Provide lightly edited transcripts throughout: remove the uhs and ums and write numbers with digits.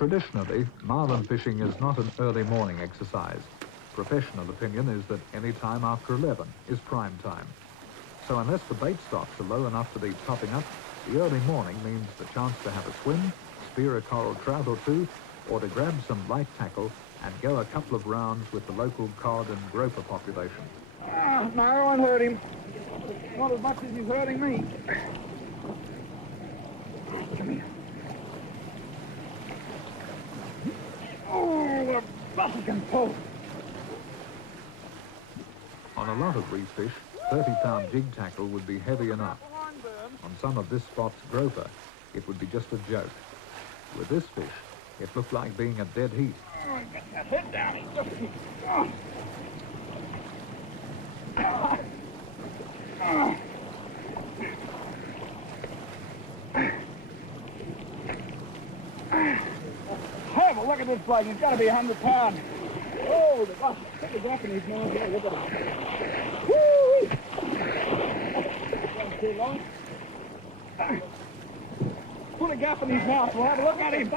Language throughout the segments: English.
Traditionally, marlin fishing is not an early morning exercise. Professional opinion is that any time after 11 is prime time. So unless the bait stocks are low enough to be topping up, the early morning means the chance to have a swim, spear a coral trout or two, or to grab some light tackle and go a couple of rounds with the local cod and groper population. No, I won't hurt him. Not as much as he's hurting me. Come here. Oh, what a buck can pull. On a lot of reef fish, 30-pound jig tackle would be heavy enough. On some of this spot's groper, it would be just a joke. With this fish, it looked like being a dead heat. Oh, get that head down. He's just... Have a look at this bloke. He's got to be 100 pounds. Oh, the gosh, put the gap in his mouth here. Look at him. Woo! Too long. Put a gap in his mouth. We'll have a look at him.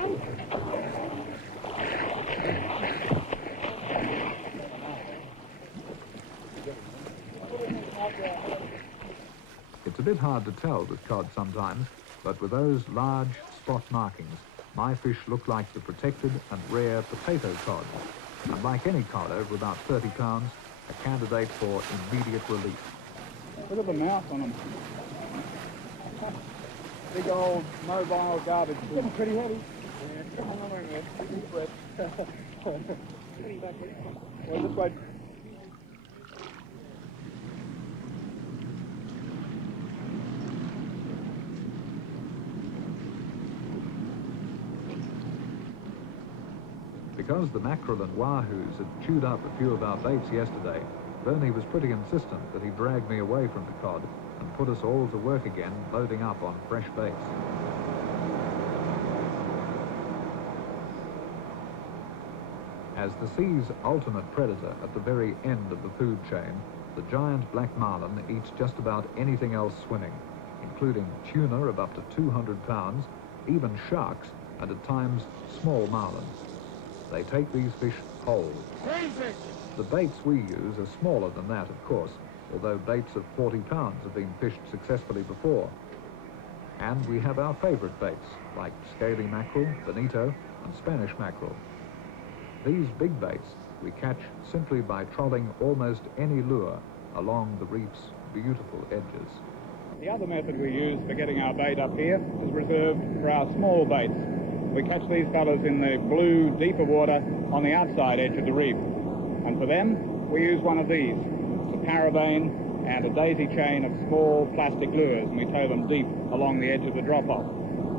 It's a bit hard to tell with cod sometimes, but with those large spot markings, my fish look like the protected and rare potato cod. And like any cod over about 30 pounds, a candidate for immediate relief. Look at the mouth on them. Big old mobile garbage. It's getting pretty heavy. Yeah, come on over here. Deep breath. Well, this way. Because the mackerel and wahoos had chewed up a few of our baits yesterday, Bernie was pretty insistent that he drag me away from the cod and put us all to work again, loading up on fresh baits. As the sea's ultimate predator at the very end of the food chain, the giant black marlin eats just about anything else swimming, including tuna of up to 200 pounds, even sharks, and at times small marlins. They take these fish whole. The baits we use are smaller than that, of course, although baits of 40 pounds have been fished successfully before. And we have our favorite baits, like scaly mackerel, bonito, and Spanish mackerel. These big baits we catch simply by trolling almost any lure along the reef's beautiful edges. The other method we use for getting our bait up here is reserved for our small baits. We catch these fellas in the blue, deeper water on the outside edge of the reef. And for them, we use one of these, a parabane and a daisy chain of small plastic lures, and we tow them deep along the edge of the drop-off.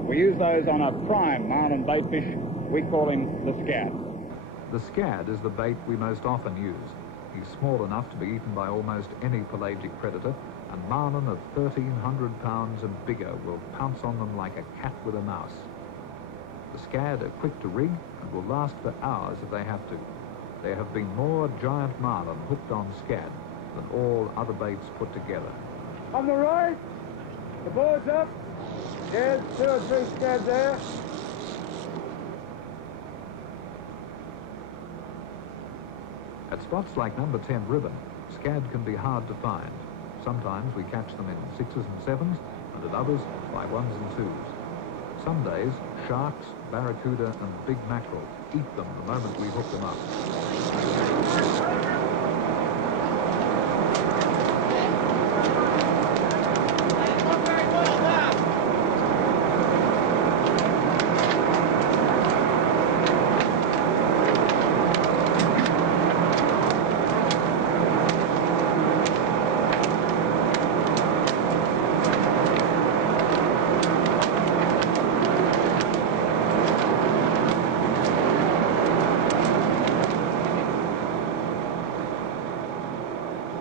We use those on a prime marlin bait fish. We call him the scad. The scad is the bait we most often use. He's small enough to be eaten by almost any pelagic predator, and marlin of 1,300 pounds and bigger will pounce on them like a cat with a mouse. The scad are quick to rig and will last for hours if they have to. There have been more giant marlin hooked on scad than all other baits put together. On the right, the board's up. There's 2 or 3 scad there. At spots like number 10 Ribbon, scad can be hard to find. Sometimes we catch them in 6s and 7s, and at others by 1s and 2s. Some days, sharks, barracuda, and big mackerel eat them the moment we hook them up.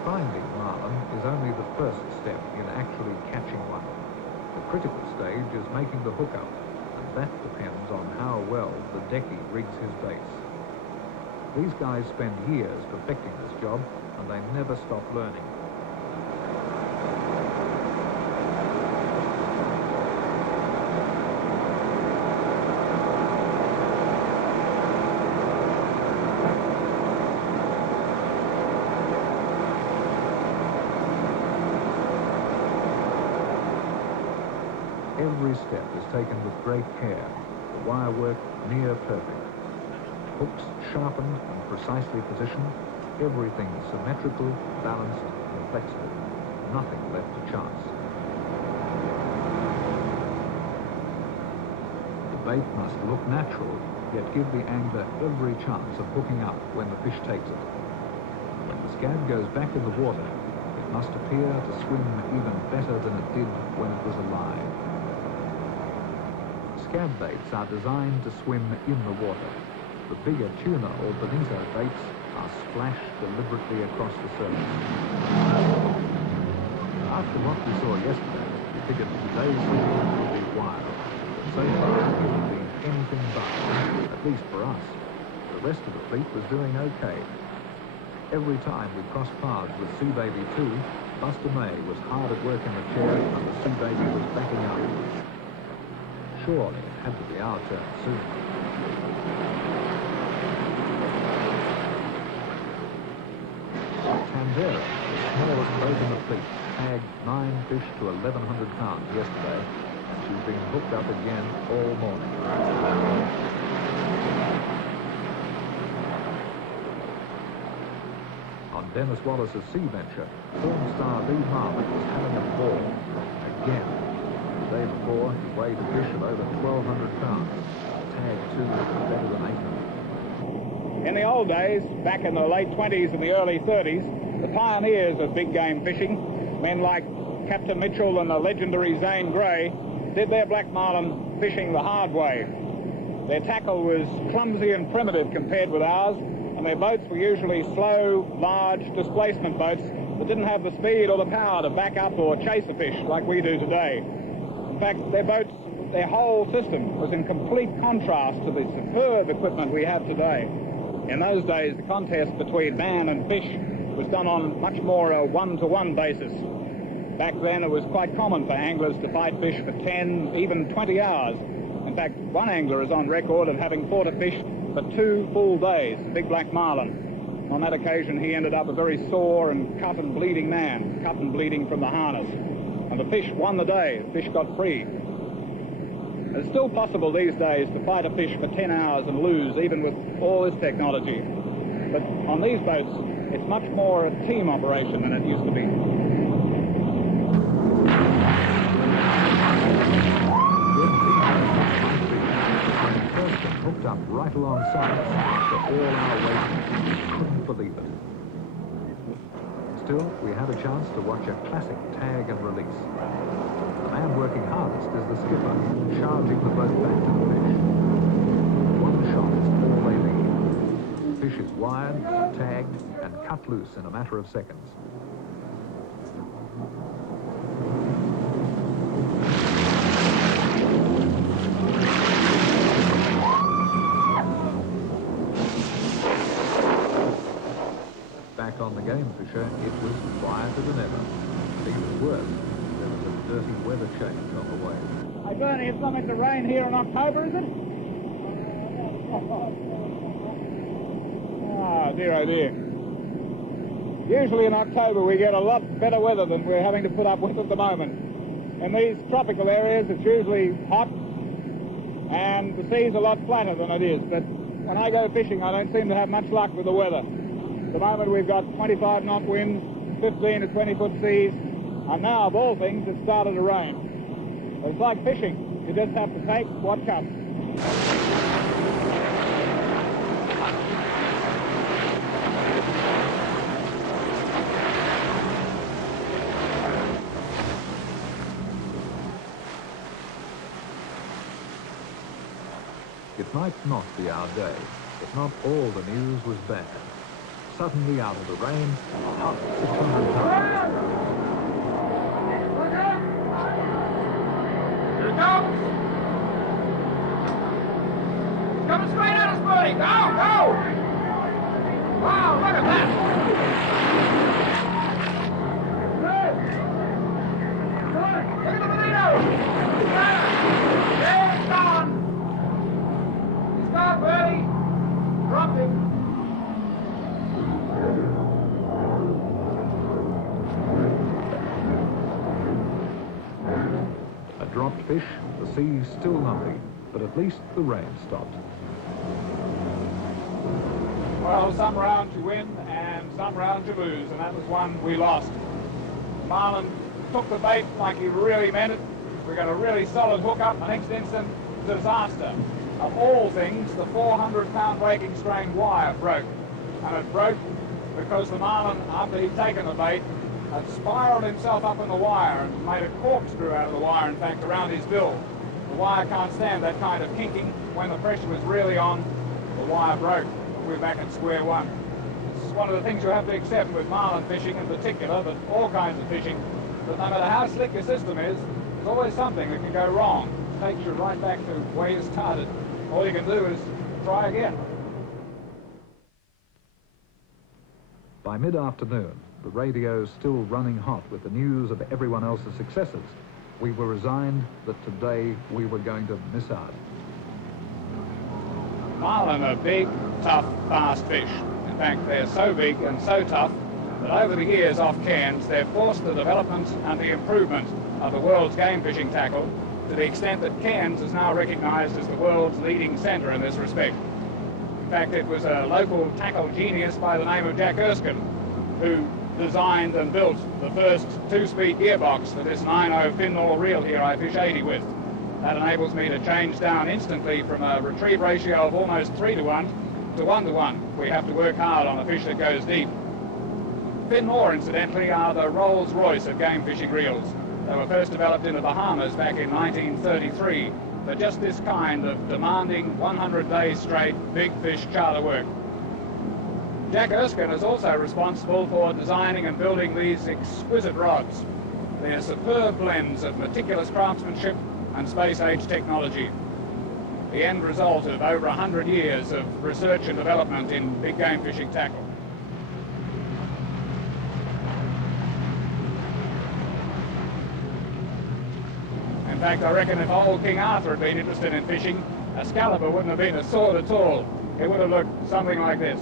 Finding marlin is only the first step in actually catching one. The critical stage is making the hookup, and that depends on how well the decky rigs his baits. These guys spend years perfecting this job, and they never stop learning. Every step is taken with great care, the wire work near perfect. Hooks sharpened and precisely positioned, everything symmetrical, balanced and flexible, nothing left to chance. The bait must look natural, yet give the angler every chance of hooking up when the fish takes it. When the scad goes back in the water, it must appear to swim even better than it did when it was alive. Scad baits are designed to swim in the water. The bigger tuna or bonito baits are splashed deliberately across the surface. After what we saw yesterday, we figured today's fishing would be wild. But so far, it hasn't been anything but, at least for us. The rest of the fleet was doing okay. Every time we crossed paths with Sea Baby 2, Buster May was hard at work in the chair and the Sea Baby was backing up. Surely it had to be our turn soon. Tanzera, the smallest boat in the fleet, tagged 9 fish to 1,100 pounds yesterday, and she's been hooked up again all morning. On Dennis Wallace's sea venture, porn star Lee Marlin was having a ball again. The day before, he weighed a fish of over 1,200 pounds. Tag 2 better than 800. In the old days, back in the late 20s and the early 30s, the pioneers of big game fishing, men like Captain Mitchell and the legendary Zane Grey, did their black marlin fishing the hard way. Their tackle was clumsy and primitive compared with ours, and their boats were usually slow, large displacement boats that didn't have the speed or the power to back up or chase a fish like we do today. In fact, their boats, their whole system was in complete contrast to the superb equipment we have today. In those days, the contest between man and fish was done on much more a one-to-one basis. Back then, it was quite common for anglers to fight fish for 10, even 20 hours. In fact, one angler is on record of having fought a fish for 2 full days, big black marlin. On that occasion, he ended up a very sore and cut and bleeding man, cut and bleeding from the harness. And the fish won the day. The fish got free. It's still possible these days to fight a fish for 10 hours and lose, even with all this technology. But on these boats, it's much more a team operation than it used to be. Hooked up right alongside us after all our waiting. Couldn't believe it. Still, we had a chance to watch a classic tag and release. The man working hardest is the skipper, charging the boat back to the fish. One shot is all they need. The fish is wired, tagged, and cut loose in a matter of seconds. Back on the game fisher, it was quieter than ever. Even worse, there was a dirty weather change on the way. Hey Bernie, it's not meant to rain here in October, is it? Oh dear, oh dear. Usually in October we get a lot better weather than we're having to put up with at the moment. In these tropical areas it's usually hot and the sea's a lot flatter than it is, but when I go fishing I don't seem to have much luck with the weather. At the moment we've got 25 knot winds, 15 to 20 foot seas, and now of all things it's started to rain. But it's like fishing, you just have to take what comes. It might not be our day, but not all the news was bad. Suddenly out of the rain, up 600 pounds. Here it goes! It's coming straight at us, buddy! Go, go! Wow, look at that! Look at the bonito! There, it's gone! He's gone, buddy! Dropped him. dropped fish, the sea's still lumpy, but at least the rain stopped. Well, some rounds you win and some rounds you lose, and that was one we lost. Marlin took the bait like he really meant it. We got a really solid hook-up, and next instant, disaster. Of all things, the 400-pound breaking strain wire broke. And it broke because the Marlin, after he'd taken the bait, had spiraled himself up in the wire and made a corkscrew out of the wire, in fact, around his bill. The wire can't stand that kind of kinking. When the pressure was really on, the wire broke. We're back at square one. It's one of the things you have to accept with marlin fishing in particular, but all kinds of fishing, that no matter how slick your system is, there's always something that can go wrong. It takes you right back to where you started. All you can do is try again. By mid-afternoon, the radio still running hot with the news of everyone else's successes, we were resigned that today we were going to miss out. Marlin are big, tough, fast fish. In fact, they're so big and so tough that over the years off Cairns, they've forced the development and the improvement of the world's game fishing tackle to the extent that Cairns is now recognised as the world's leading centre in this respect. In fact, it was a local tackle genius by the name of Jack Erskine who designed and built the first two-speed gearbox for this 9.0 fin-maul reel here I fish 80 with. That enables me to change down instantly from a retrieve ratio of almost 3-to-1 to 1-to-1. We have to work hard on a fish that goes deep. Fin-maul, incidentally, are the Rolls-Royce of game fishing reels. They were first developed in the Bahamas back in 1933 for just this kind of demanding 100 days straight big fish charter work. Jack Erskine is also responsible for designing and building these exquisite rods. They are superb blends of meticulous craftsmanship and space-age technology. The end result of over 100 years of research and development in big game fishing tackle. In fact, I reckon if old King Arthur had been interested in fishing, Excalibur wouldn't have been a sword at all. It would have looked something like this.